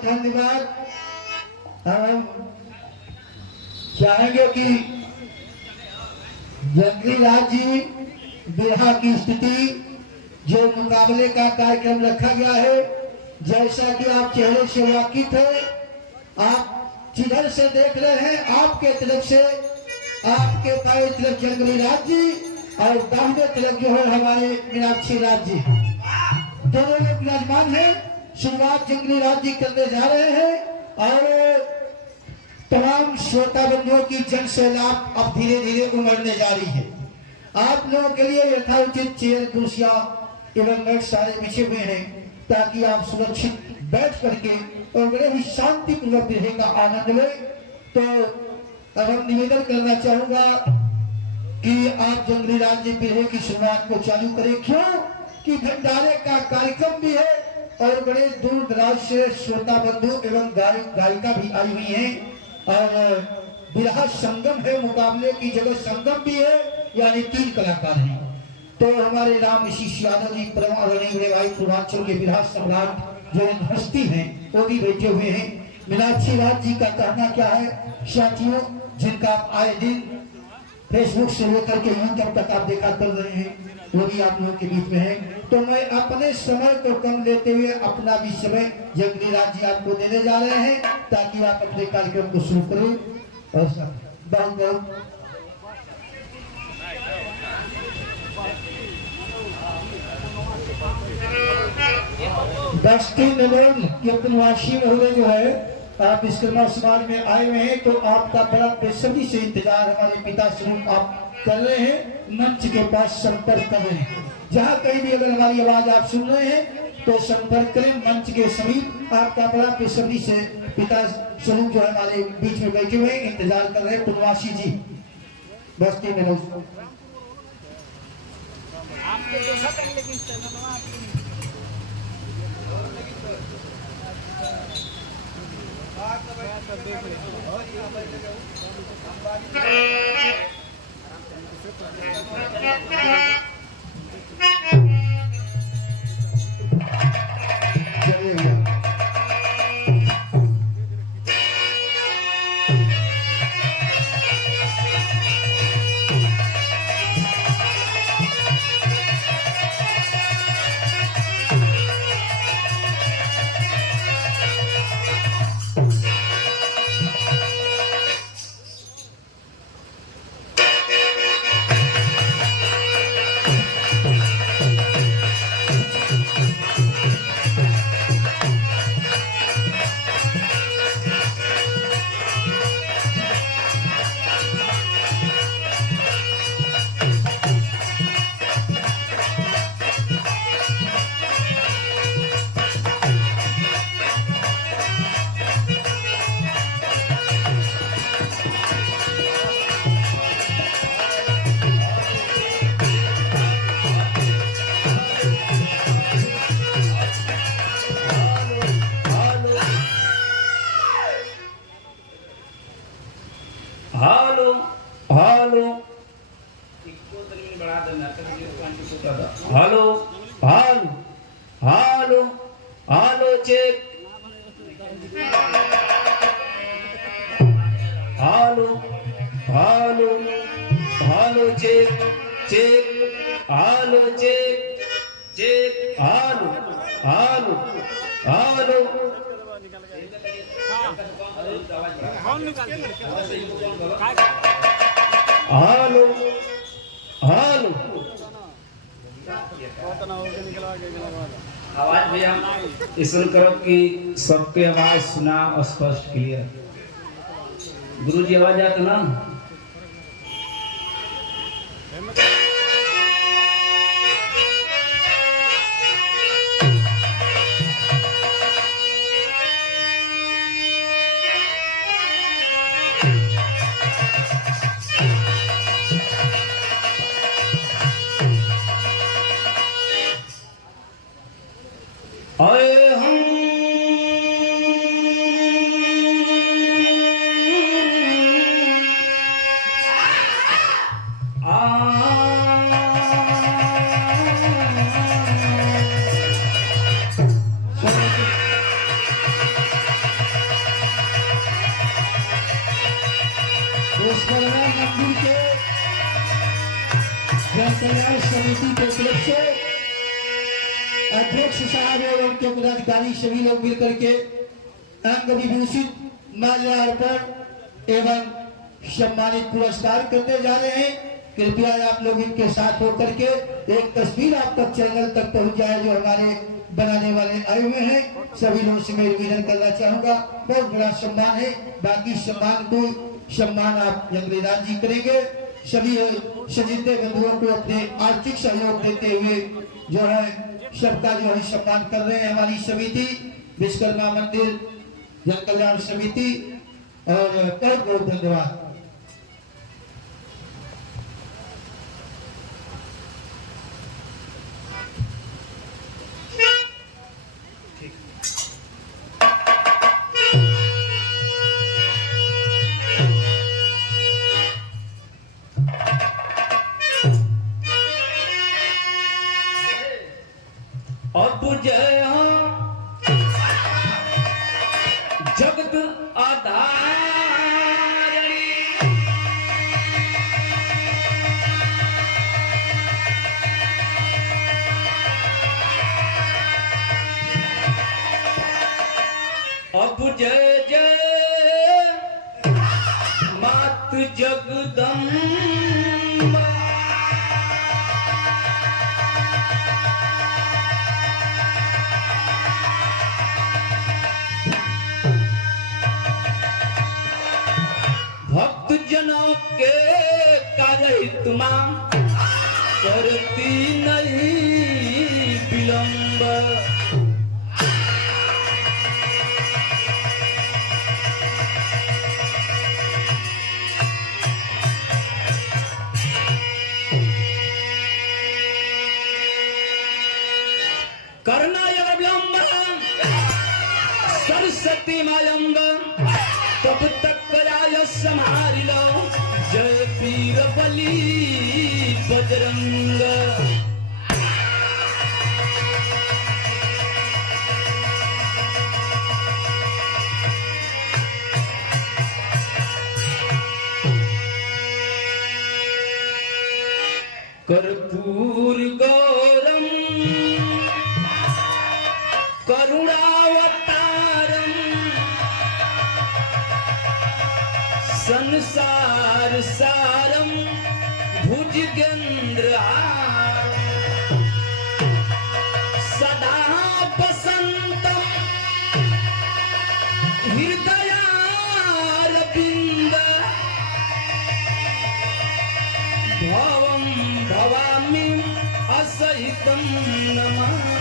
बहुत धन्यवाद। हम चाहेंगे कि जंगली राज जी बिरहा की स्थिति जो मुकाबले का कार्यक्रम रखा गया है, जैसा कि आप चेहरे से वाकिफ है, आप जिधर से देख रहे हैं आपके तरफ से, आपके बाएं तरफ जंगली राज जी और दाहिने तरफ जो है हमारे मीनाक्षी राज जी, दोनों लोग विराजमान है। शुरुआत जंगली राज जी करने जा रहे हैं और तमाम श्रोता बंधुओं की जन सैलाब अब धीरे धीरे उमड़ने जा रही है। आप लोगों के लिए यथाउचित चेयर कुर्सियां एवं बेड सारे बिछे हुए हैं ताकि आप सुरक्षित बैठ करके और बड़े ही शांतिपूर्वक रहने का आनंद लें। तो अब हम निवेदन करना चाहूंगा कि आप जंगली राज जी बिरहे की शुरुआत को चालू करें। क्यों कि भंडारे का कार्यक्रम भी है और बड़े दूर दराज से श्रोता बंधु एवं गायक गायिका भी आई हुई हैं और बिरहा संगम है, मुकाबले की जगह संगम भी है, यानी 3 कलाकार हैं। तो हमारे राम ऋषि यादव जी परम आदरणीय बड़े भाई पूर्वांचल के बिरहा सम्राट जो हस्ती हैं वो भी बैठे हुए हैं। मीनाक्षी राज जी का कहना क्या है साथियों, जिनका आप आए दिन फेसबुक से लेकर के यूट्यूब तक आप देखा कर रहे हैं, वो भी आप लोगों के बीच में है। तो मैं अपने समय को कम लेते हुए अपना भी समय जंगली राज जी आपको देने जा रहे हैं ताकि आप अपने कार्यक्रम को शुरू करें। और बहुत बहुत दस्ती नगर कीर्तनवासी महोदय जो है, आप विश्वकर्मा समाज में आए हुए हैं, तो आपका बड़ा बेसब्री से इंतजार हमारे पिता स्वरूप आप कर रहे हैं। मंच के पास संपर्क कर रहे हैं, जहाँ कहीं भी अगर हमारी आवाज आप सुन रहे हैं तो संपर्क करें मंच के समीप। आपका बड़ा बेसब्री से पिता स्वरूप जो है हमारे बीच में बैठे हुए इंतजार कर रहे हैं। पुनवासी जी बस्ती में hello hello hello hello check hello hello hello check check hello check check hello hello hello hello hello आवाज भी हम ईश्वर करो कि सबके आवाज सुना स्पष्ट क्लियर। गुरु जी आवाज आता ना? आए हम से अध्यक्ष साहब और उनके पदाधिकारी सभी लोग मिलकर के अंग विभूषित माल्यार्पण एवं सम्मानित पुरस्कार करते जा रहे हैं। कृपया आप लोग इनके साथ होकर के एक तस्वीर आप तक चैनल तक पहुंच जाए जो हमारे बनाने वाले आए हुए हैं। सभी लोगों से मैं निवेदन करना चाहूंगा, बहुत बड़ा सम्मान है। बाकी सम्मान आप जंगलीलाल जी करेंगे। सभी सजीते बंधुओं को अपने आर्थिक सहयोग देते हुए जो है सबका जो है सम्मान कर रहे हैं हमारी समिति विश्वकर्मा मंदिर जन कल्याण समिति, और बहुत बहुत धन्यवाद। अब जय जगत आधार अब जय जय मात जगदम्बा भक्त जनों के कार्य तुमा करती नहीं विलंब। करना यह विलंब सरस्वती मायंब तब तक कराय संहारी लो जय पीर बलि बजरंग। कर्पूर गौरम करुणावतारम संसार सारम भुजगेंद्रहारम सदा बसंतम हृदयारविंद भवम भवामि असहितं नमामि।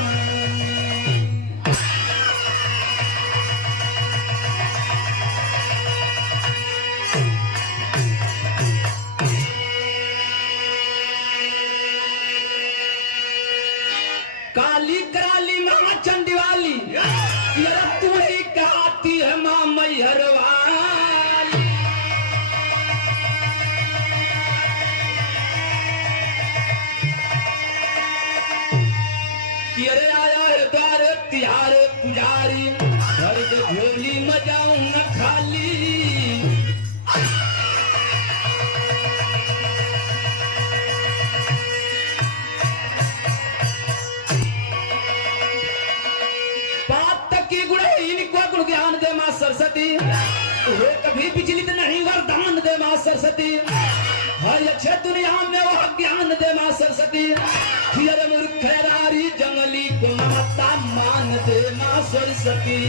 काली कराली माँ चंडी वाली यार तू ही कहती है माँ मैहर वाली। अरे आया है द्वार तिहार पुजारी घर के झोली मजाऊ न खाली। ज्ञान दे मां सरस्वती वे कभी विचलित नहीं वरदान दे मां सरस्वती। हर अच्छे दुनिया में वह ज्ञान दे मां सरस्वती। फिर मूर्ख नारी जंगली को माता मान दे मां सरस्वती।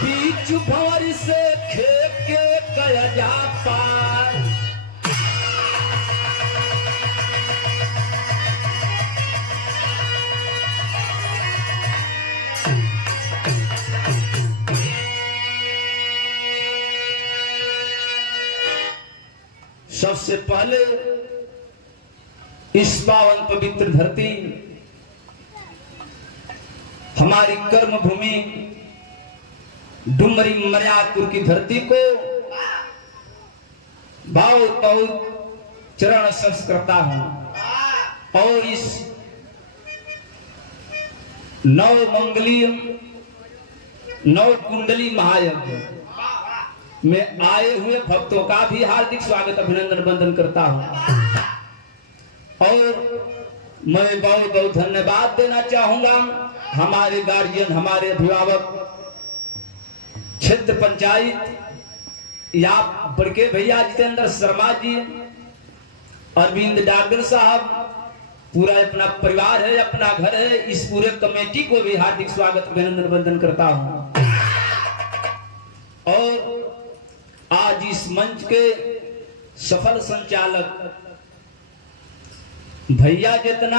बीच भंवर से खेत के कया जा पार। सबसे पहले इस पावन पवित्र धरती हमारी कर्म भूमि डुमरी मर्यादपुर की धरती को बहुत बहुत चरण स्पर्श करता हूं और इस नव मंगलीय नव कुंडली महायज्ञ में आए हुए भक्तों का भी हार्दिक स्वागत अभिनंदन वंदन करता हूं और मैं बहुत बहुत धन्यवाद देना चाहूंगा हमारे गार्जियन, हमारे अभिभावक, क्षेत्र पंचायत या बड़के भैया जितेंद्र शर्मा जी, अरविंद डॉक्टर साहब, पूरा अपना परिवार है, अपना घर है, इस पूरे कमेटी को भी हार्दिक स्वागत अभिनंदन वंदन करता हूं। और आज इस मंच के सफल संचालक भैया जितना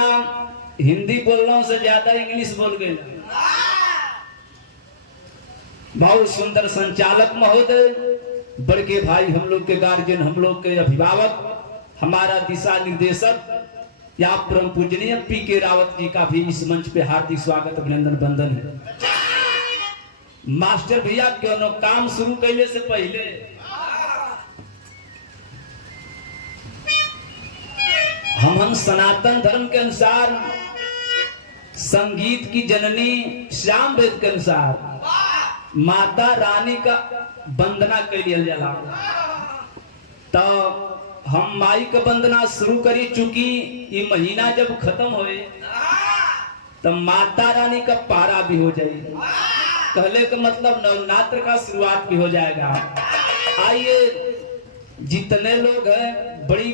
हिंदी बोलने से ज्यादा इंग्लिश बोल गए, बहुत सुंदर संचालक महोदय, बड़के भाई, हम लोग के गार्जियन, हम लोग के अभिभावक, हमारा दिशा निर्देशक या परम पूजनीय पी.के. रावत जी का भी इस मंच पे हार्दिक स्वागत अभिनंदन वंदन है। मास्टर भैया क्यों काम शुरू करने से पहले हम सनातन धर्म के अनुसार, संगीत की जननी श्याम वेद के अनुसार माता रानी का वंदना कर लिया जाला, तो हम माई का वंदना शुरू करी। चूंकि ये महीना जब खत्म होए तो माता रानी का पारा भी हो जाए, कहले का मतलब नवरात्र का शुरुआत भी हो जाएगा। आइए जितने लोग हैं, बड़ी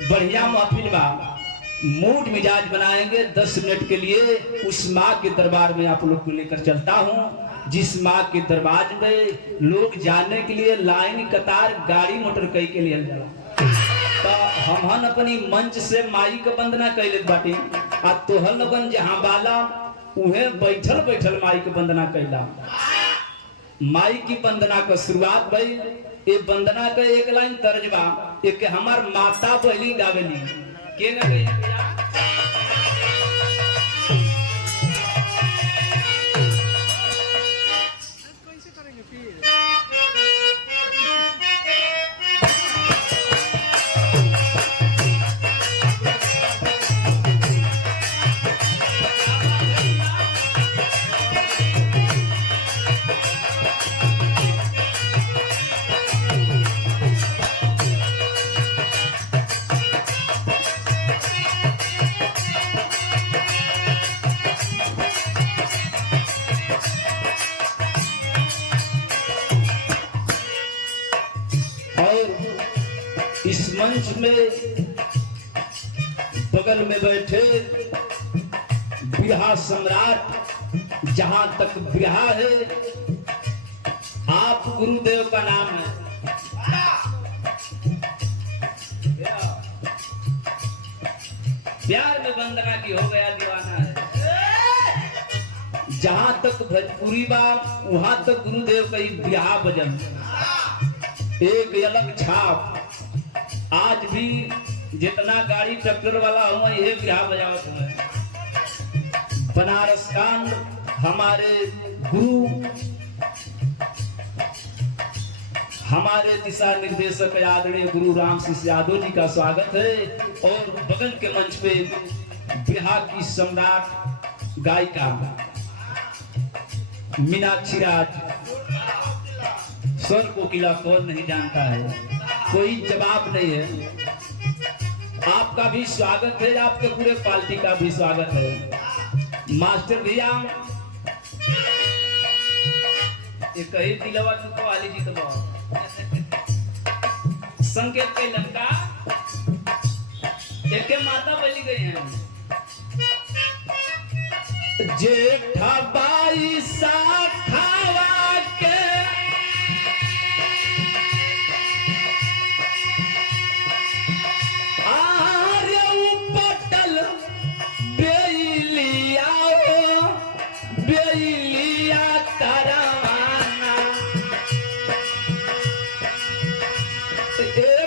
बढ़िया महफिल बा, मूड मिजाज बनाएंगे। 10 मिनट के लिए उस माँ के दरबार में आप लोग को लेकर चलता हूँ, जिस माँ के दरबार में लोग जाने के लिए लाइन कतार गाड़ी मोटर कई के लिए जाला। तो हम अपनी मंच से माई का वंदना कैले बाटी, आ तोहर लोगन जहाँ बाला उहे बैठल बैठल माई के वंदना कैला। माई की वंदना का शुरुआत भाई, ये वंदना का एक लाइन तर्ज बा, एक हमार माता पहली गावेली के ना गई भैया। इस मंच में बगल में बैठे बिरहा सम्राट, जहां तक बिरहा है आप गुरुदेव का नाम है, प्यार में वंदना की हो गया दीवाना है। जहां तक भोजपुरी बा वहां तक गुरुदेव का बिरहा भजन एक अलग छाप। आज भी जितना गाड़ी ट्रैक्टर वाला हुआ यह बिरहा बजावत है। बनारस कांड हमारे गुरु, हमारे दिशा निर्देशक आदरणीय गुरु राम शिष्य यादव जी का स्वागत है। और बगल के मंच पे बिरहा की सम्राट गायिका मीनाक्षी राज, स्वर कोकिला कौन नहीं जानता है, कोई जवाब नहीं है। आपका भी स्वागत है, आपके पूरे पार्टी का भी स्वागत है। मास्टर भैया ये कही दिलवा तो वाली जी तो संकेत के लंका एक माता बलि गई हैं। जेठा बाई खावा के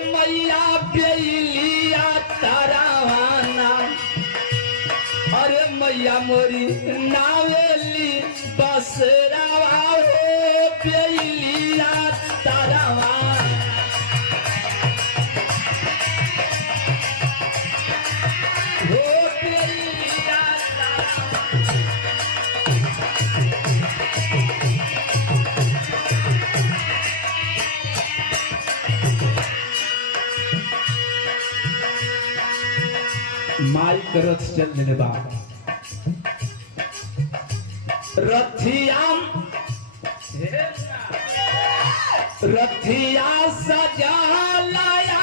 मैया मोरी नावेली बसरावा हो बेलिया तारावा हो बेलिया तारावा माई का रथ चल देने बाद रथियाम रथिया सजा लाया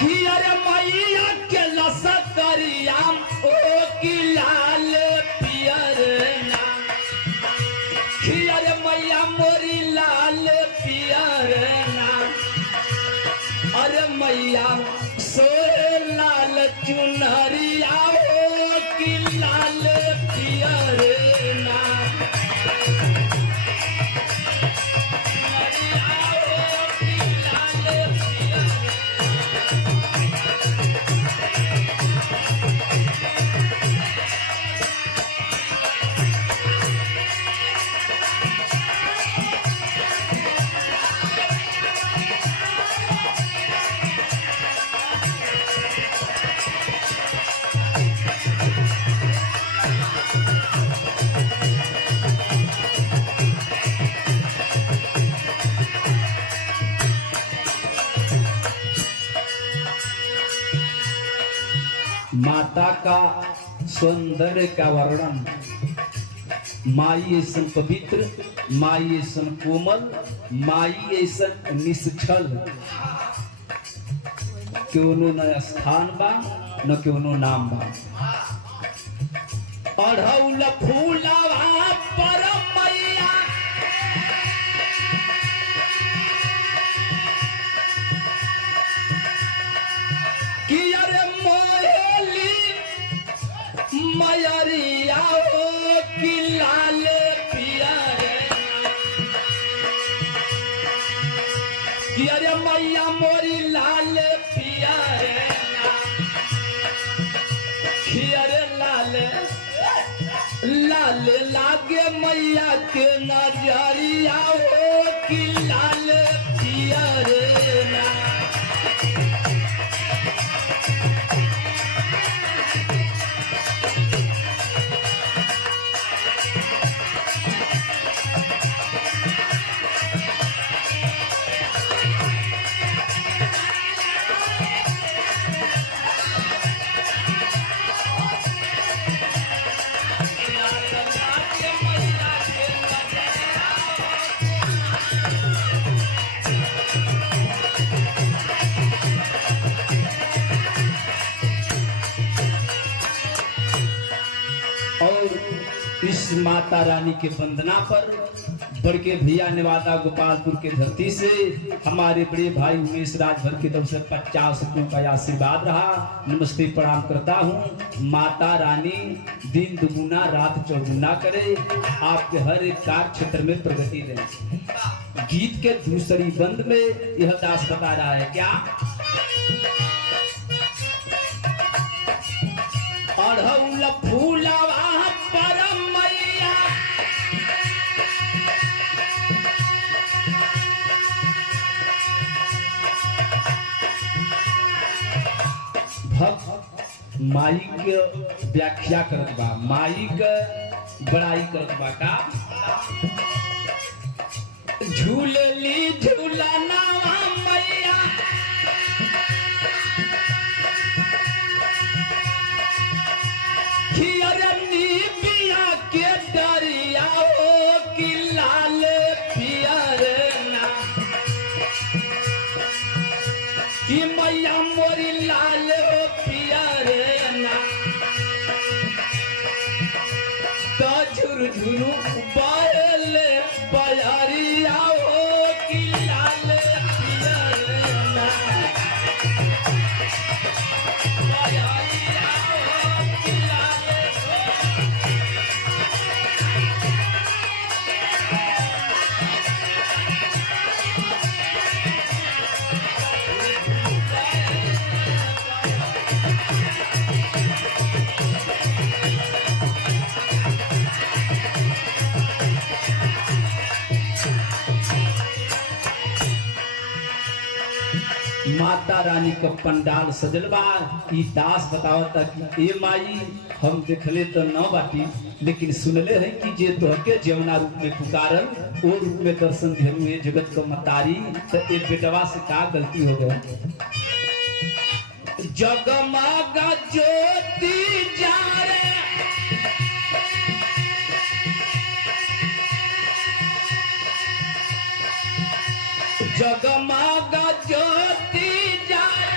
कि अरे मैया के लसकरियाम ओ की लाल पियर नाम कि अरे मैया मोरी लाल पियर नाम अरे मैया सोए लाल चुनरिया हो कि लाल पियर नाम चुनरिया हो कि लाल पियर माता का सौंदर्य का वर्णन माई ऐसन पवित्र माई ऐसन कोमल माई ऐसन निश्चल क्यों न स्थान बा न क्यों नाम बा अढ़ौल फूलवा पर मैया कि अरे मोहली मयरिया हो कि लाल पियर कि अरे मैया मोरी लाल पियर कि अरे लाल लाल लागे मैया के नजरिया हो कि लाल पियर ना और इस माता रानी के वंदना पर बड़के भैया नेवादा गोपालपुर के धरती से हमारे बड़े भाई उमेश राजभर की तरफ से 50 रुपयों का आशीर्वाद रहा। नमस्ते प्रणाम करता हूँ। माता रानी दिन दुगुना रात चौगुना करे, आपके हर एक कार्य क्षेत्र में प्रगति दे। गीत के दूसरी बंद में यह दास बता रहा है क्या अढ़ौल फूलवा पर मैया भक्त माई के व्याख्या करत बा, माई के बड़ाई करत बा का झूलली झूलनावा मैया खियरनी पिया के डरिया हो कि लाल पियर ना कि मैया मोरी लाल हो पियर ना तो झुरझुरु बहल बजरिया हो कि लाल पियर ना बजरिया हो कि लाल माता रानी का पंडाल सजल बा। ई दास बतावता कि ए माई हम देखले तो न बाटी, लेकिन सुनले है कि जे तोहके जमुना रूप में पुकारल ओ रूप में दर्शन दिहलु ए जगत को मतारी। तो ए बेटवा से का गलती हो गया? जगमग ज्योति जारे जगमग ज्योति जारे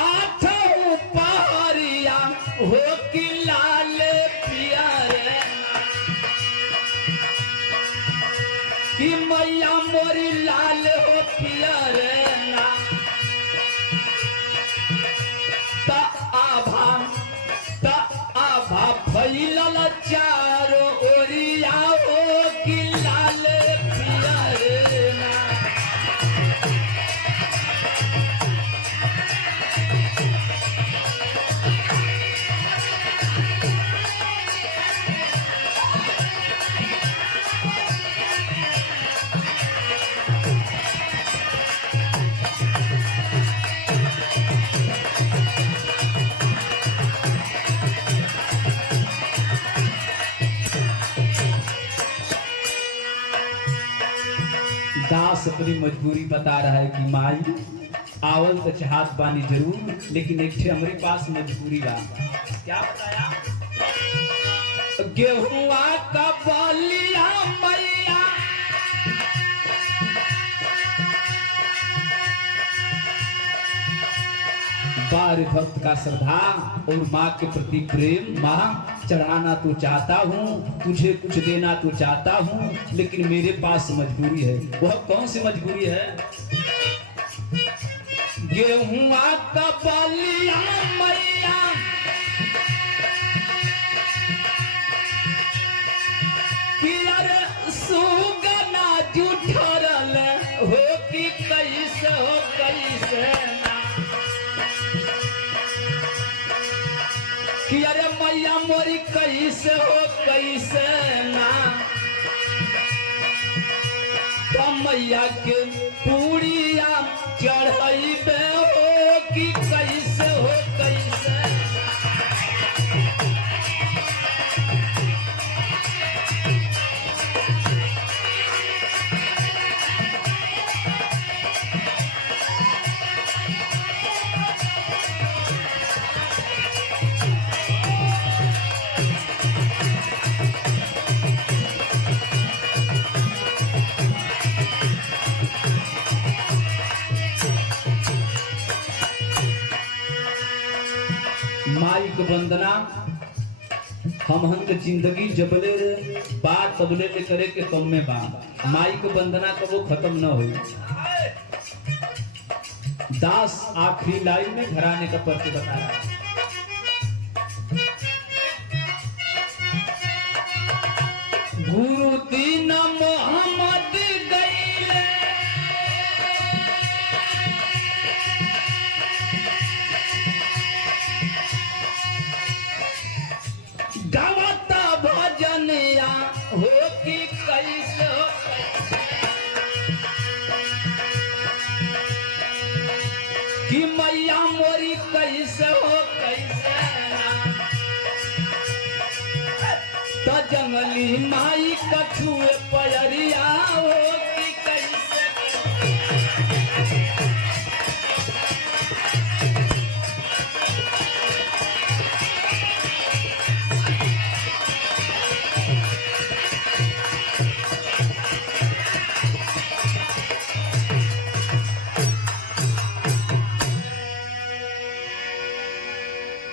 आठों पहरिया हो कि लाल पियरे कि मैया मोरी लाल हो पियरे ना। त आभा फैलल चारो ओरिया हो कि लाल पियरे ना। दास अपनी मजबूरी बता रहा है कि माई आवल तो चाहत बानी जरूर, लेकिन एक ठे हमारे पास मजबूरी बा। क्या बताया? गेहुआ का बलिया मैया बार भक्त का श्रद्धा और माँ के प्रति प्रेम। माँ चढ़ाना तो चाहता हूँ, तुझे कुछ देना तो चाहता हूँ, लेकिन मेरे पास मजबूरी है। वह कौन सी मजबूरी है? गेहुआ का बलिया मैया कि अरे सुगना जुठरल हो कि कैसे हो कैसे ना। कि अरे मैया मोरी कैसे हो कैसे ना। तो मैया के पूड़िया चढ़ाइबे हो कि कैसे हो कैसे। माई को वंदना हमहन के जिंदगी जबले बात तबले ले करे के कम में बा। माई को वंदना कबो खत्म न हुई। दास आखिरी लाइन में घराने का परिचय बता रहा है। गुरु दीन मोहम्मद गईले गावता भजनिया हो कि कैसे कि मैया मोरी कैसे हो कैसे तो जंगली माई कछुए पयरिया हो कि कैसे।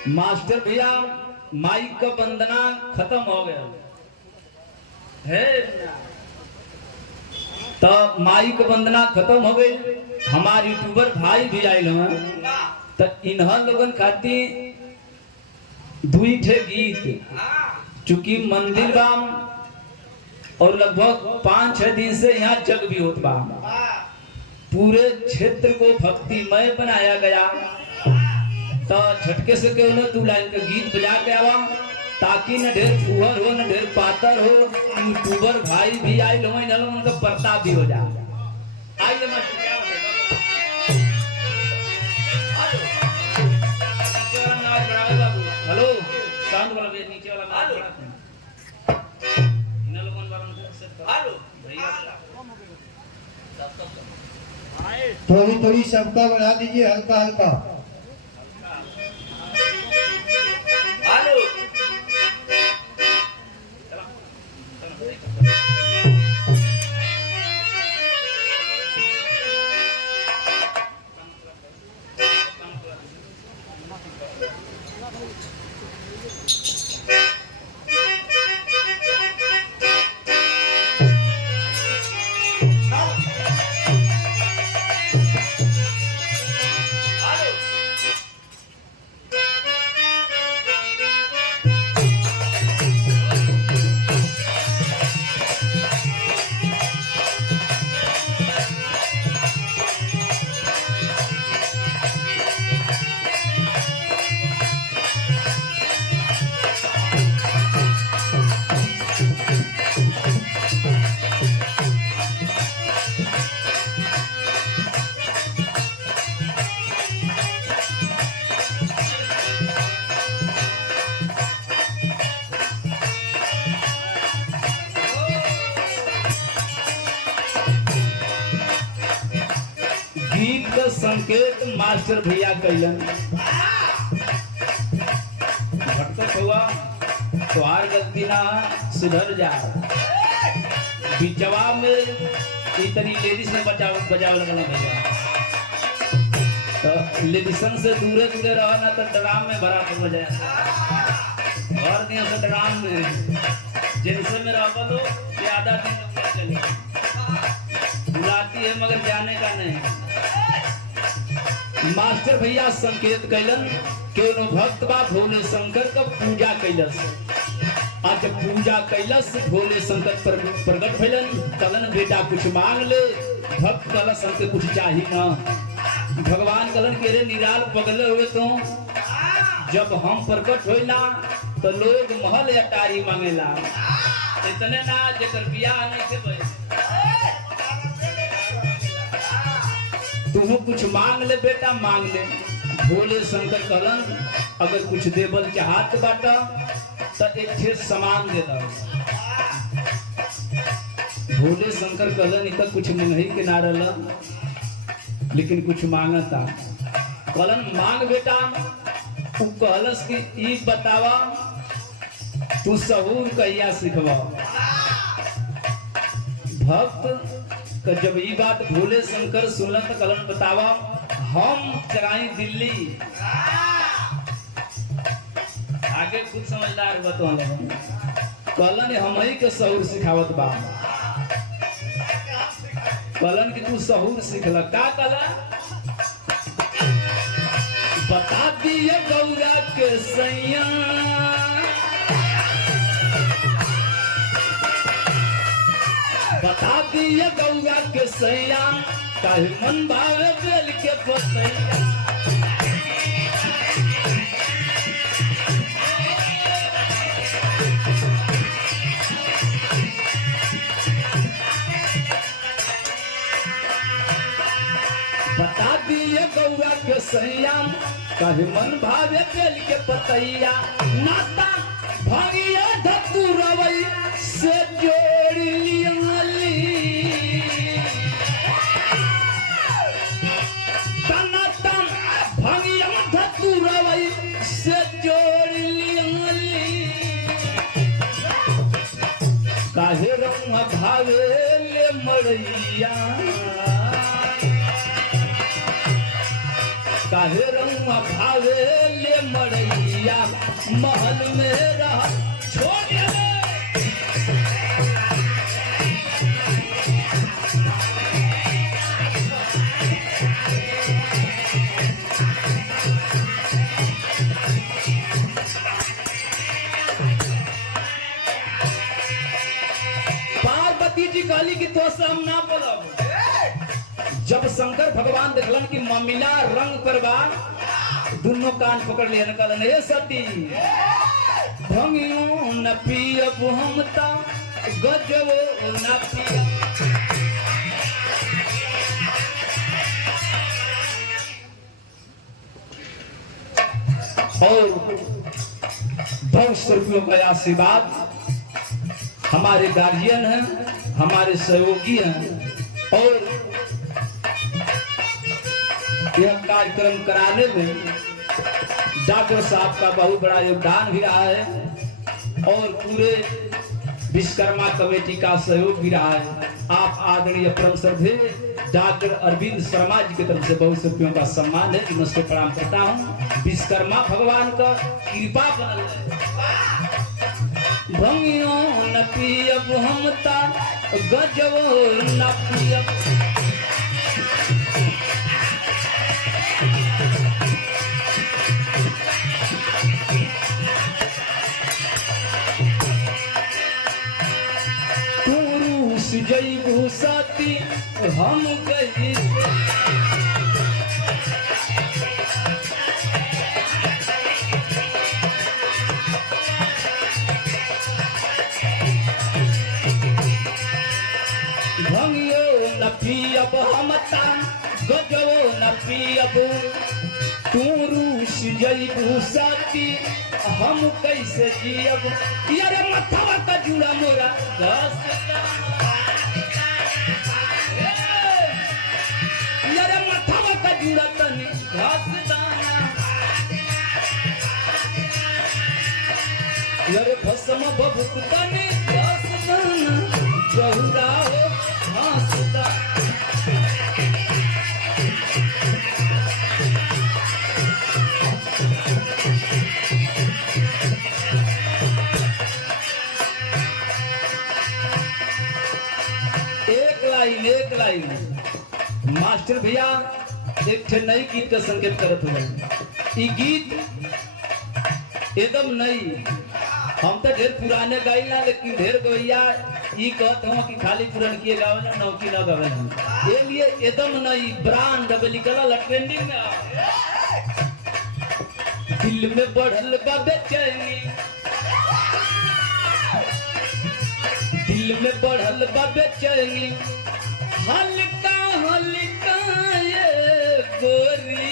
मास्टर भैया माई का वंदना खत्म हो गया है। तो माई का वंदना खत्म हो गई। हमारे यूट्यूबर भाई भी आये हैं तो इन्ह लोगन खातिर दुई ठे गीत, चूंकि मंदिर बा और लगभग 5-6 दिन से यहाँ जग भी होत बा, पूरे क्षेत्र को भक्तिमय बनाया गया। तो झटके से क्यों ना 2 लाइन का गीत बजा के आवा ताकि न ढेर फुहर हो न ढेर पातर हो, यूट्यूबर भाई भी आए लो न उनका प्रताप भी हो जाए। आइए मास्टर क्या बाबू, हेलो साउंड वाला भी नीचे वाला हेलो इन लोगों वाला से हेलो भैया थोड़ी थोड़ी सबका बढ़ा दीजिए, हल्का हल्का। हेलो गीत का संकेत मास्टर भैया कैलन। भटकत हुआ तो आर गलती ना सुधर जा। जवाब में इतनी लेडीज ने बजाव लगना भैया, तो लेडीसन से दूरे दूरे रहो ना तो ड्राम में भरा कर बजाया। और दिन से ड्राम में जिनसे में रहो तो ज्यादा दिन चले बुलाती है मगर जाने का नहीं। मास्टर भैया संकेत कैलन के भक्त बा भोले शंकर का पूजा कैलस। आज पूजा कैलस भोले शंकर प्रगट भैलन। कलन बेटा कुछ मांग ले, भक्त कलश हमके कुछ चाहिए ना। भगवान कलन के रे निराल पगले हुए तो जब हम प्रकट होइला तो लोग महल अटारी मांगेला। इतने ना जेकर बियाह नहीं के भाई तुम कुछ मांग ले बेटा मांग ले। भोले शंकर कहलन अगर कुछ देवल चाहत बाटा तो एक ठे सामान दे दो। भोले शंकर कहलन इ कुछ मंगही के ना रहला लेकिन कुछ मांगता। कहलन मांग बेटा। तू कहलस कि ई बतावा तू सहूर कहिया सिखवा। भक्त तो जब ये बात भोले शंकर सुनल तो कलन बतावा हम चराई दिल्ली। आगे कुछ समझदार बतवा कलन हम ही के सहूर सिखावत बा। कलन की तू सहूर सिखला का कला बता दिए गौरा के सैया। बता दिए गौरा के सैया काहे मन भावे बेल के पतैया। बता दिए गौरा के सैया काहे मन भावे बेल के पतैया। नाता भागिया धतुरवई से जोड़ी से जोड़ काहे रंग भावे ले मड़ैया। काहे रंग भावे ले मड़ैया महल में रह छोड़ कहली कि तो से हम ना बोलब। जब शंकर भगवान देखलन कि ममिला रंग करवा दोनों कान पकड़ लिया कहलन हे सती भंगियो न पियब हम ता गजबो न पियब। और 200 रुपयों का आशीर्वाद हमारे गार्जियन हैं, हमारे सहयोगी हैं और यह कार्यक्रम कराने में डॉक्टर साहब का बहुत बड़ा योगदान भी रहा है और पूरे विश्वकर्मा कमेटी का सहयोग भी रहा है। आप आदरणीय परम श्रद्धेय डॉक्टर अरविंद शर्मा जी की तरफ से 200 रुपयों का सम्मान है, नमस्ते प्रणाम करता हूँ। विश्वकर्मा भगवान का कृपा बनल है। भंगियो न पियब हम ता गजबो न पियब। जईबू साथी हम गई भंगियो न पियब हम ता गजबो न पियब। तू रूस जईबू साथी हम कैसे जियब। यारे मथवा का जुड़ा मोरा दस जुड़ा तनी घास दाना। यारे भस्म बबुक तनी घास दाना बहुरा हो घास दाना। एक लाइन मास्टर भैया एक ठे नई गीत का संकेत करत हुए। ई गीत एकदम नई, हम तो ढेर पुराने गाइला लेकिन ढेर गवैया ई कहत हूँ कि खाली पुरान किए गावे ना नौकी ना गावे। ये लिए एकदम नई ब्रांड अब निकला ट्रेंडिंग में। दिल में बढ़ल बा बेचैनी, दिल में बढ़ल बा बेचैनी, हल्का हल्का ये गोरी।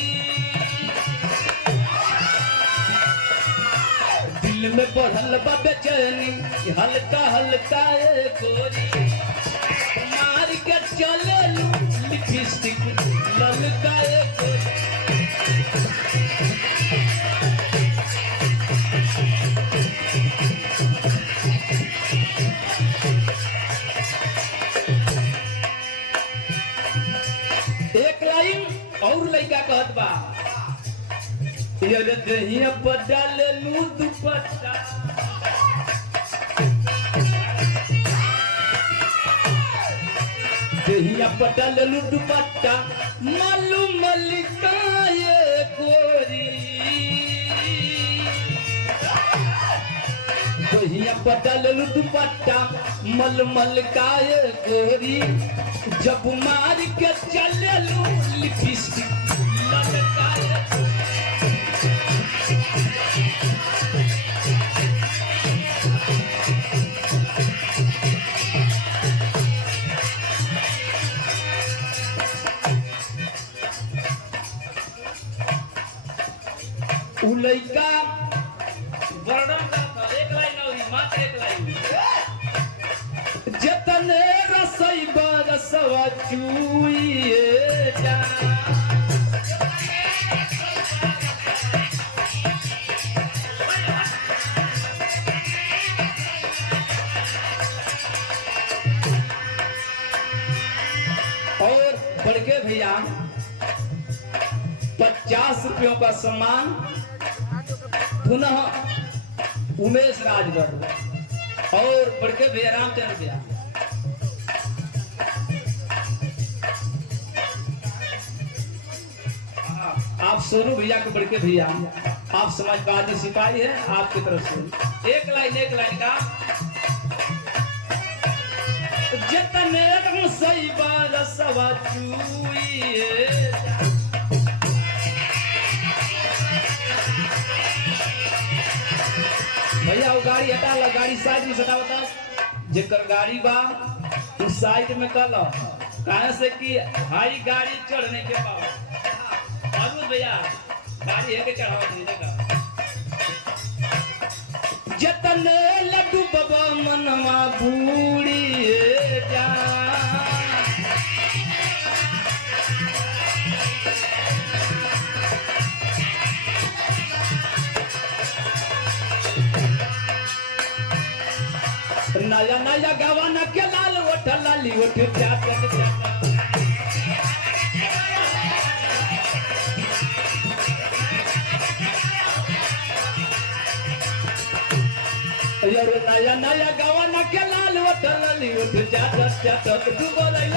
दिल में बढ़ल बा बेचैनी, हल्का हल्का ये गोरी। मार के चले लिपस्टिक ललका ये गोरी। एक लाइन और लइका कहत बा, यार दहिया पर डाले लू दुपट्टा। दहिया पर डाले लू दुपट्टा, मालूम मलिका ये गोरी। दहिया पर डाले लू दुपट्टा, मलमल का ये गोरी। जब मार के चले लू लिपस्टिक ललका ये गोरी। उ लइका वर्णन करता एक लाइन और मात्र एक लाइन। जतने रसई बरसवा चुइए जा। और बड़के भैया 50 रुपयों का सम्मान पुनः उमेश राजगढ़ और बड़के भैया रामचंद्र भैया। आप सोनू भैया के बड़के भैया, आप समाजवादी सिपाही हैं, आपकी तरफ से एक लाइन का। जतने सही बरसवा चुइए वो गाड़ी हटा लो, गाड़ी साइड में सटा बता जेकर गाड़ी बा तू साइड में कर लो, कहे से कि हाई गाड़ी चढ़ने के पाओ अरुण भैया गाड़ी है के चढ़ाओ दीजिएगा। जतने लड्डू बाबा मनवा बूढ़ी जा नया नया गवाना के लाल ओठ लाली ओठ प्याट यार नया नया गवाना के लाल ओठ लाली ओठ चाट चाट तू बोले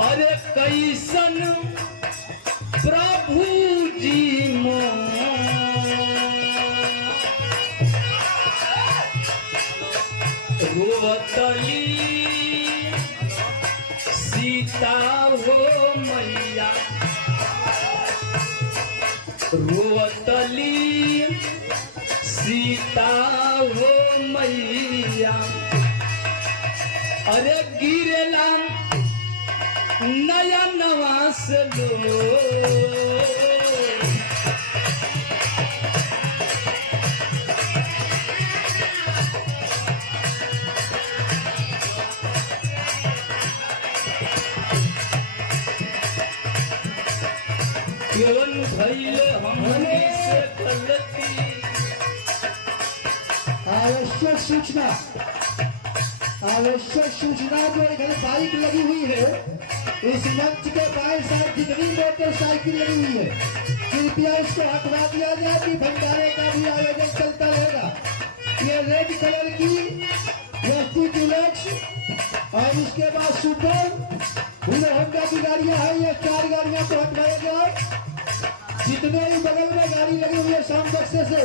अरे कैसन प्रभु जी रोवतली सीता हो मैया रोवतली सीता हो मैया अरे गिरेला नया नवास लो केवन भइले हमनी से गलती। आवश्यक सूचना जो इधर बाइक लगी हुई है, इस मंच के बाएं साइड जितनी मोटरसाइकिल लगी हुई है कृपया उसको हटवा दिया जाए कि भंडारे का भी आयोजन चलता रहेगा। ये रेड कलर की एसटी डिलक्स और उसके बाद सुपर हीरो होंडा की गाड़ियां हैं, ये 4 गाड़ियां को हटवाया जाए। जितने भी बगल में गाड़ी लगी हुई है शाम बक्से से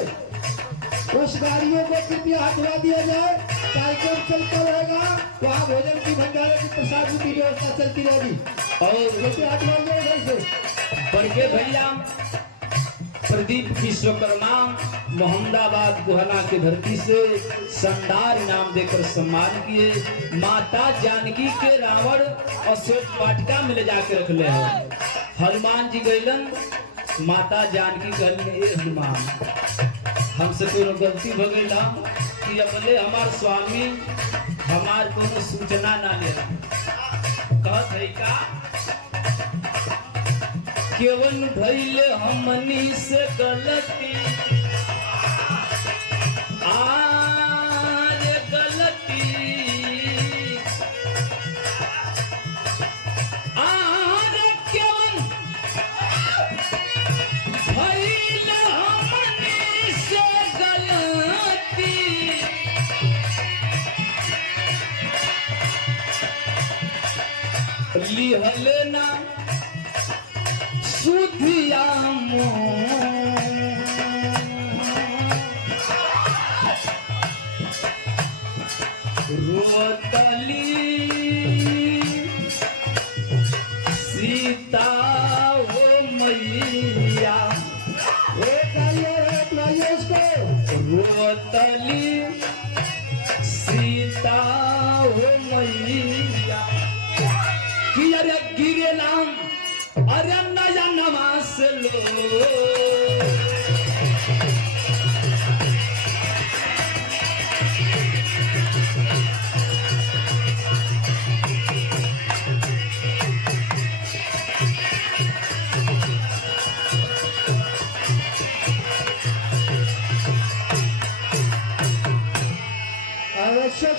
उस गाड़ियों को कृपया हटवा दिया जाए। कार्यक्रम चलता रहेगा, वहाँ भोजन की भंडारे की प्रसाद की व्यवस्था चलती रहेगी और कृपया हटवा दिया से बड़के भैया प्रदीप विश्वकर्मा मोहम्मदाबाद गुहना की धरती से शानदार इनाम देकर सम्मान किए। माता जानकी के रावण अशोक वाटिका में ले जाके रख ले हनुमान जी गैलन, माता जानकी कहले हनुमान हमसे कोनो गलती हो गई कि अपने हमार स्वामी हमार कोनो सूचना ना ले कहत है का केवन भइले हमनी से गलती आज गलती आज केवन भइले हमनी से गलती लिहले ना सुधिया रोतली सीता हो मैया रोतली सीता हो मैया कि अरे गिरेलाम अरे नया नवास लो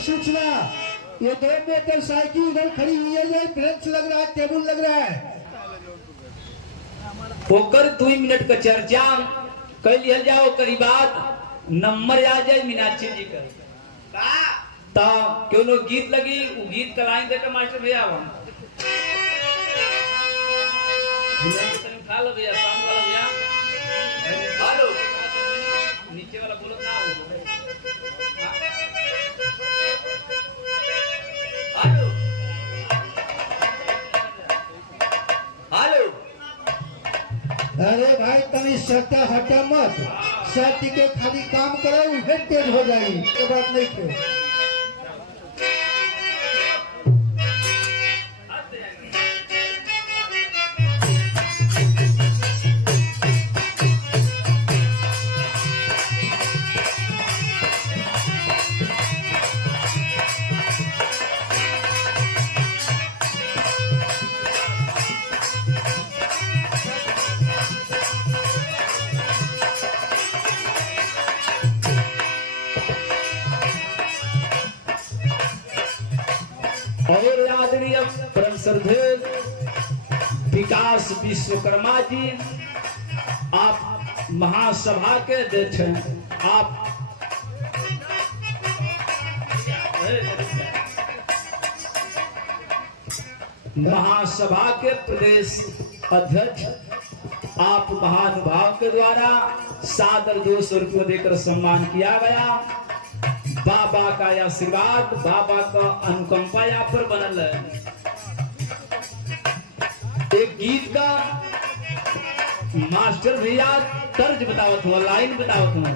सूचना, ये 2 मोटरसाइकिल इधर खड़ी हुई है, ये बेंच लग रहा है, टेबल लग रहा है। ओकर 2 मिनट का चर्चा कर लिया जाओ, करी बात नंबर आ जाए मीनाक्षी जी का ता क्यों नो गीत लगी, वो गीत का लाइन देकर मास्टर भैया उठा लो भैया, शाम वाला भैया, हेलो नीचे वाला बोलो ना, हेलो हेलो। अरे भाई तनी सट्टा हटा मत, सट के खाली काम करो, उहे तेज हो जाएगी, ये बात नहीं थे। और आदरणीय परम श्रद्धेय विकास विश्वकर्मा जी, आप महासभा के अध्यक्ष हैं, आप महासभा के प्रदेश अध्यक्ष, आप महानुभाव के द्वारा सादर 200 रुपये देकर सम्मान किया गया। बाबा का आशीर्वाद, बाबा का अनुकंपा यहाँ पर बनल है। एक गीत का मास्टर भैया तर्ज बतावत हुआ, लाइन बतावत हुआ।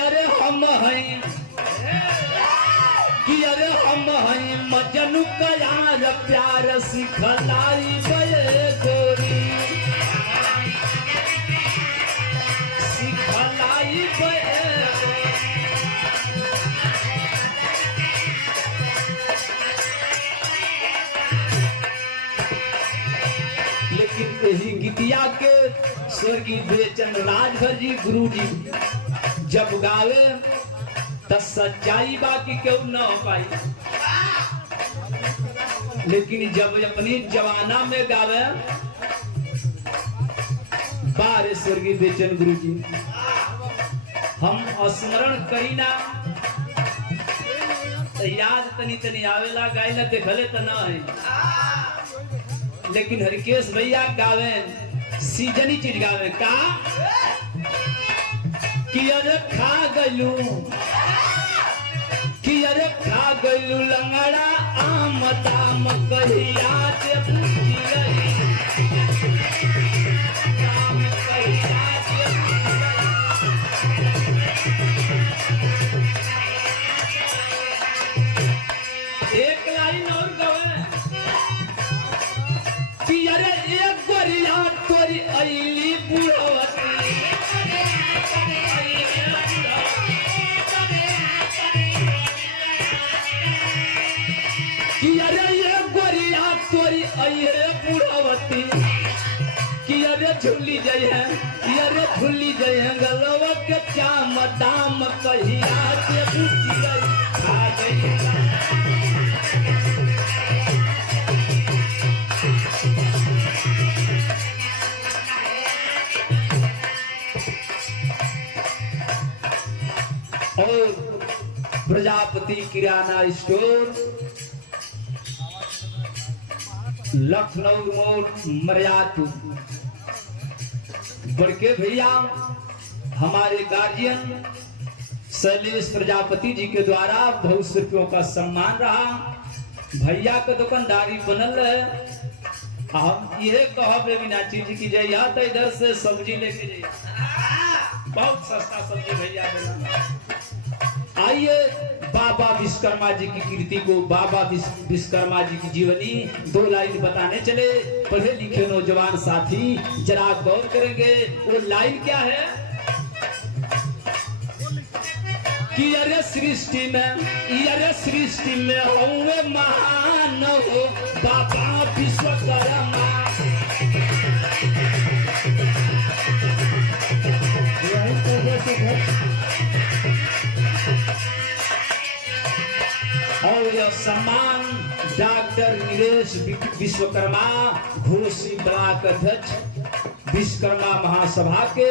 अरे हम हैं कि अरे हम हैं मजनू का यार प्यार सिखलाई बे गोरी, सिखलाई बे। लेकिन यही गीतिया के स्वर्गीय बेचन राजभर जी गुरु जी जब गावे तो सच्चाई बाकी क्यों न हो पाई, लेकिन जब अपनी जवाना में गावे बारे स्वर्गीय बेचन गुरु जी, हम स्मरण करी ना तो याद तनी तनी आवेला, गाय ना देखले तो न है। लेकिन हरिकेश भैया गावे सीजनी चीज गावे का कि अरे खा गलू, कि अरे खा गलू लंगड़ा आम दाम कहिया से पूछी रही, आम कहिया से एक लाइन और गवे कि अरे एक गोरिया तोरी अली बुढ़वती, कि अरे ये गोरिया तोरी अये बुढ़वती, कि अरे झुल्ली जय है, कि अरे झुल्ली जय है गलवा के चाम दाम कहिया से पूछी रही, खा गई और प्रजापति किराना स्टोर लखनऊ मोड़ मरियातू, बड़के भैया हमारे गार्जियन शैलेश प्रजापति जी के द्वारा बहुत से रुपयों का सम्मान रहा। भैया का दुकानदारी बनल है, हम ये कहब मीनाक्षी जी की जइया तो इधर से सब्जी लेके जइया, बहुत सस्ता सब्जी भैया देना। आइए बाबा विश्वकर्मा जी की कीर्ति को, बाबा विश्वकर्मा जी की जीवनी 2 लाइन बताने चले। पढ़े लिखे नौजवान साथी जरा गौर करेंगे, वो लाइन क्या है कि अरे सृष्टि में हुए महान हो बाबा विश्वकर्मा। और यह सम्मान डॉक्टर नीरेश विश्वकर्मा घोषी ब्लॉक अध्यक्ष विश्वकर्मा महासभा के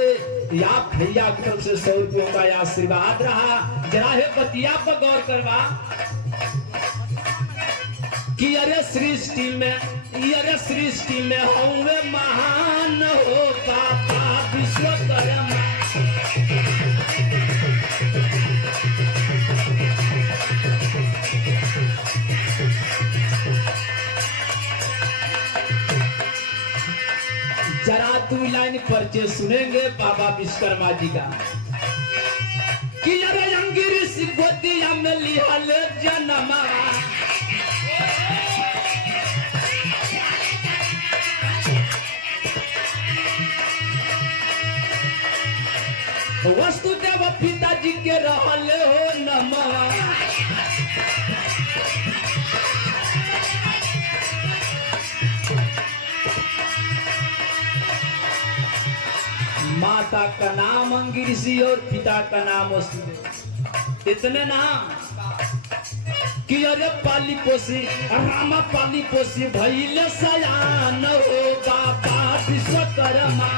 या भैया की तरफ से 100 रुपयों का आशीर्वाद रहा। जरा है बतिया पर गौर करवा कि अरे सृष्टि में होंगे महान हो बाबा विश्वकर्मा। जरा 2 लाइन परिचय सुनेंगे बाबा विश्वकर्मा जी का कि अरे अंगिरिस गोदिया में लिहल जनमा। वसुदेव पिताजी के रहल हो नमा। माता का नाम अंगिरसी और पिता का नाम वसुदेव। इतने नाम कि अरे पाली पोसी रामा पाली पोसी भइल सयान हो बाबा विश्वकर्मा।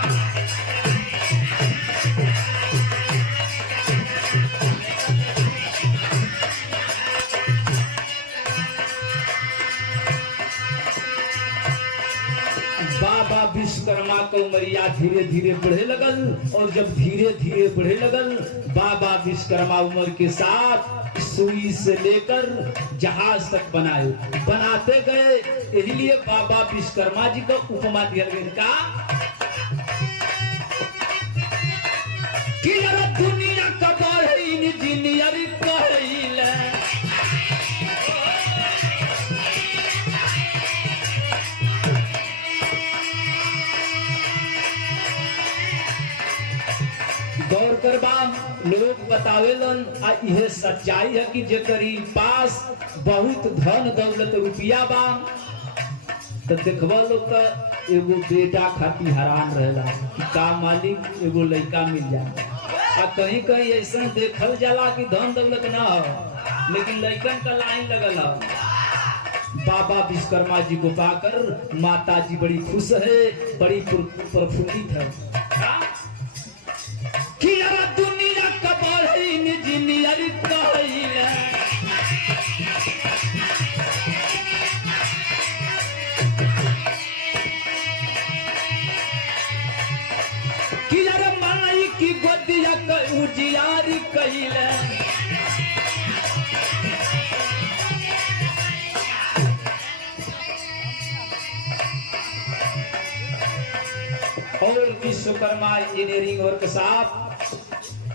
बाबा विश्वकर्मा को उमरिया धीरे धीरे बढ़े लगल और जब धीरे धीरे बढ़े लगल बाबा विश्वकर्मा उम्र के साथ सुई से लेकर जहाज तक बनाते गए। इसलिए बाबा विश्वकर्मा जी को उपमा दिया गया कि दुनिया का बड़े इंजीनियर कहले। गौर करबा लोग बतावेलन आ यह सच्चाई है कि जेकरी पास बहुत धन दौलत रुपया बा तो देखबा लोग तो एगो बेटा खातिर हैरान रहेला कि का मालिक एगो लड़का मिल जाए। आ कहीं कहीं ऐसा देखल जाला कि धन दौलत ना हो लेकिन लड़कन का लाइन लगल हो। बाबा विश्वकर्मा जी को पाकर माता जी बड़ी खुश है, बड़ी प्रफुल्लित है कि यार दुनिया का बड़े इंजीनियर कहले। कि यार माई की गोदिया का उजियारी कहले। और विश्वकर्मा इंजीनियरिंग वर्कशॉप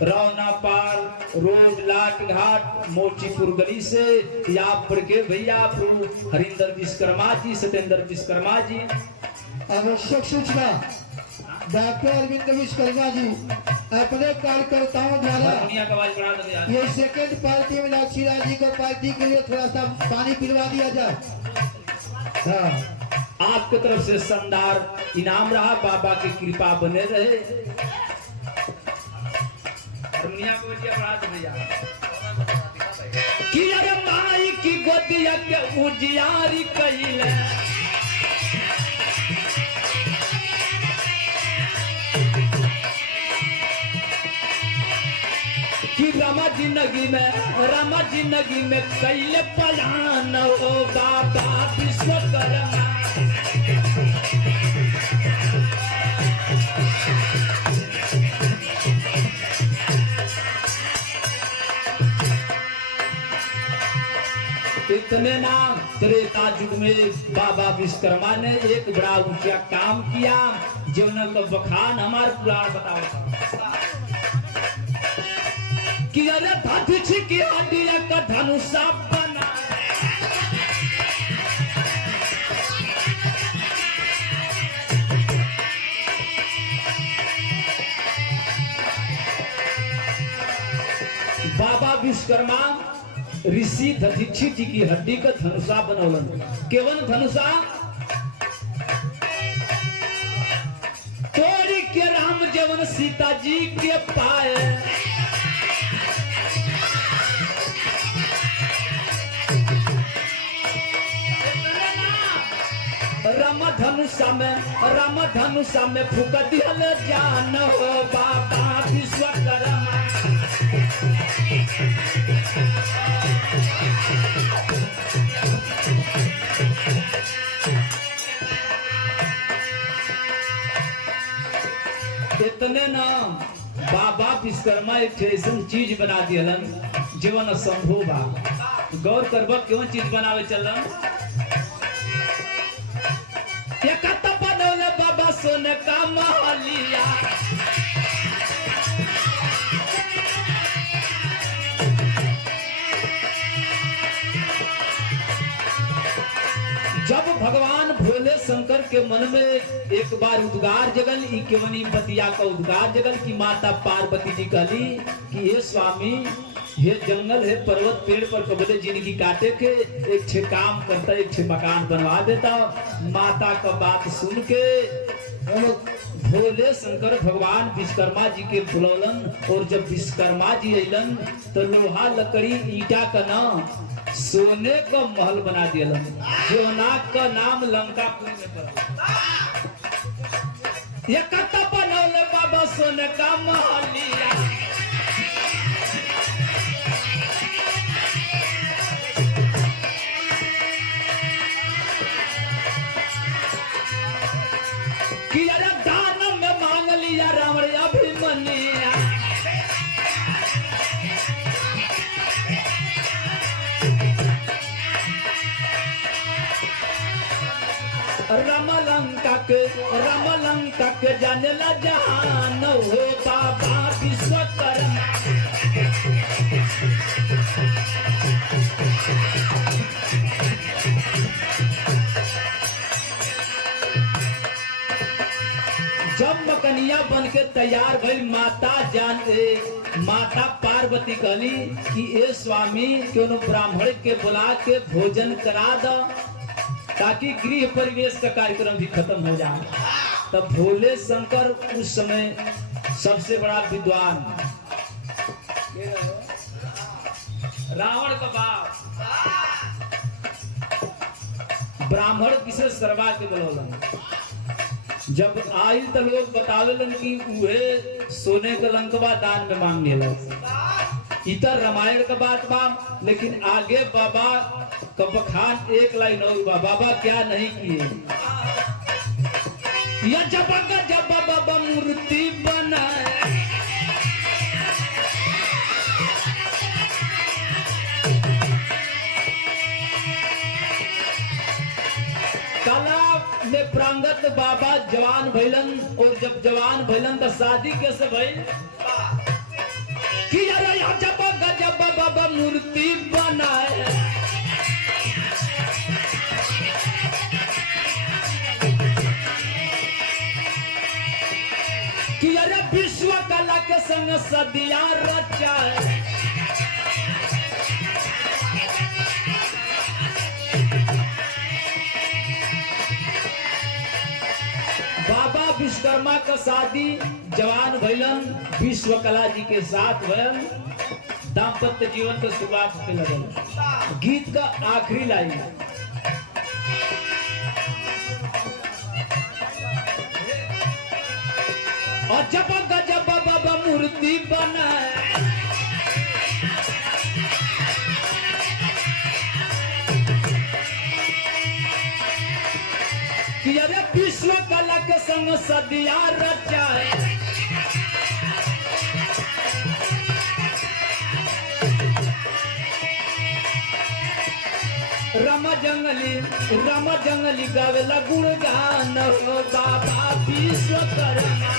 रौना पार रोड लाट घाट मोचीपुर गली से या पढ़ के भैया प्रभु हरिंदर विश्वकर्मा जी, सत्येंद्र विश्वकर्मा जी। आवश्यक सूचना डॉक्टर अरविंद विश्वकर्मा जी अपने कार्यकर्ताओं द्वारा ये सेकंड पार्टी में मीनाक्षी जी को पार्टी के लिए थोड़ा सा पानी पिलवा दिया जाए। हाँ। आपके तरफ से शानदार इनाम रहा, बाबा की कृपा बने रहे। कि अरे माई की गोदिया के उजियारी कहले। कि रामा जिंदगी में कैले पलान हो बाबा विश्वकर्मा। इतने नाम त्रेता युग में बाबा विश्वकर्मा ने एक बड़ा ऊंचा काम किया जीवन का बखान हमारे पुराण बताओ कि अरे धनुष की हड्डियां का धनुषा बना। बाबा विश्वकर्मा ऋषि दधीचि जी की हड्डी का धनुषा बनौलन। केवन धनुषा तोड़ी के राम जवन सीता जी के पाए, राम धनुषा में फूक दिहल जान हो बाबा विश्वकर्मा। इतने ना बाबा विश्वकर्मा एक ऐसी चीज बना दियलन जीवन असंभव बा। गौर करब क्यों चीज बनावे चलन। बनौले बाबा सोने का महलिया, जब भगवान भोले शंकर के मन में एक बार उद्गार जगल, केवनी बतिया का उद्गार जगल कि माता पार्वती जी कहली कि हे स्वामी, ये जंगल है पर्वत पेड़ पर कबले जिंदगी काटे के एक छे काम करता, एक छे मकान बनवा देता। माता का बात सुन के भोले शंकर भगवान विश्वकर्मा जी के बुलौलन, और जब विश्वकर्मा जी अलन तो लोहा लकड़ी ईटा का ना सोने का महल बना दिलन, जोना का नाम लंकापुरी में पड़ा। ये कत्ता बनौले बाबा सोने का महलिया, कि अरे दान में मांग लिया राम अभिमन्या। रमलंका के जाने ला जहान हो बाबा विश्वकर्मा। जब मकनिया बन के तैयार भई, माता पार्वती कहली कि ए स्वामी क्यों ब्राह्मण के बुला के भोजन करा दो ताकि गृह परिवेश का कार्यक्रम भी खत्म हो जाए। तब भोले शंकर उस समय सबसे बड़ा विद्वान रावण का बाप ब्राह्मण किसे सरवा के बोलन। जब आई तो लोग बतावेलन कि उहे सोने का लंकवा दान में मांग लेला। इतर रामायण का बात बा, लेकिन आगे बाबा का बखान एक लाइन और बा। बाबा क्या नहीं किए, या जब बाबा मूर्ति बनाए, तालाब में प्रांगत बाबा जवान भैलन, और जब जवान भैलन तो शादी कैसे भइल कि अरे जब बाबा मूर्ति बनाए, कि अरे विश्व कला के संग सदिया रचाए। बाबा विश्वकर्मा का शादी जवान भैलन विश्वकला जी के साथ भैल। दाम्पत्य जीवन का शुरुआत होने लगल। गीत का आखिरी लाइन, और जब बाबा मूर्ति बनाए, कि अरे विश्व कला के संग सदिया रचाए। राम जंगली गावेला गुणगान हो बाबा विश्वकर्मा।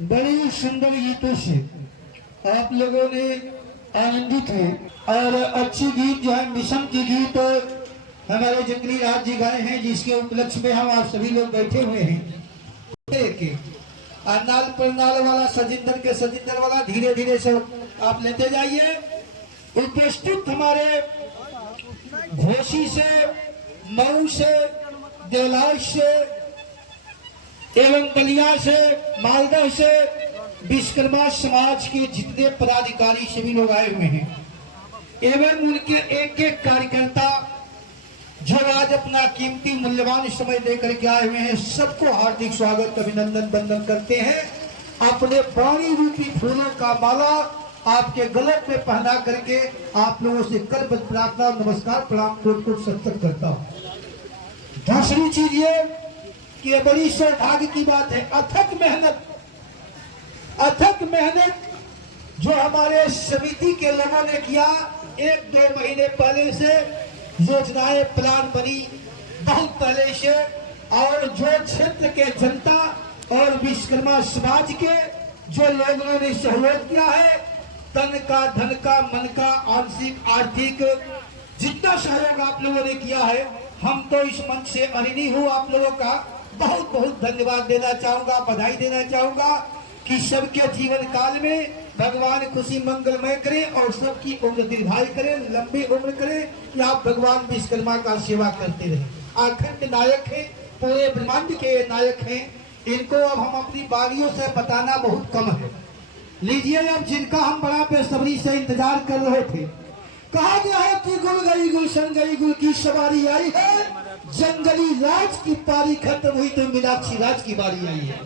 बड़ी सुंदर गीतों से आप लोगों ने आनंदित हुए और अच्छी गीत जो है मिशन की गीत हमारे जंगली राज जी गाए हैं, जिसके उपलक्ष्य में हम आप सभी लोग बैठे हुए हैं। नाल पर नाल वाला सजिंदर वाला धीरे धीरे से आप लेते जाइए। उपस्थित हमारे घोसी से, मऊ से, देवलाज से एवं बलिया से, मालदह से, विश्वकर्मा समाज के जितने पदाधिकारी सभी लोग आए हुए हैं एवं उनके एक एक कार्यकर्ता जो आज अपना कीमती मूल्यवान समय देकर के आए हुए हैं, सबको हार्दिक स्वागत अभिनंदन वंदन करते हैं। अपने वाणी रूपी फूलों का माला आपके गले में पहना करके आप लोगों से कर प्रार्थना नमस्कार प्रणाम कोट सत्तर करता हूँ। दूसरी चीज ये कि ये बड़ी सौभाग्य की बात है, अथक मेहनत जो हमारे समिति के लोगों ने किया। 1-2 महीने पहले से योजनाएं प्लान बनी बहुत पहले से, और जो क्षेत्र के जनता और विश्वकर्मा समाज के जो लोगों ने सहयोग किया है, तन का, धन का, मन का, आंशिक आर्थिक जितना सहयोग आप लोगों ने किया है, हम तो इस मंच से ऋणी हूँ। आप लोगों का बहुत बहुत धन्यवाद देना चाहूंगा, बधाई देना चाहूंगा कि सबके जीवन काल में भगवान खुशी मंगलमय करे और सबकी उम्र दीर्घायु करे, लंबी उम्र करे, कि आप भगवान विश्वकर्मा का सेवा करते रहे। अखंड नायक है, पूरे ब्रह्मांड के नायक हैं। इनको अब हम अपनी बागियों से बताना बहुत कम है। लीजिए, अब जिनका हम बड़ा बेसब्री से इंतजार कर रहे थे, कहा गया है कि गुल गई गुलशन गई, गुल की सवारी आई है, जंगली राज की पारी खत्म हुई तो मीनाक्षी राज की बारी आई है।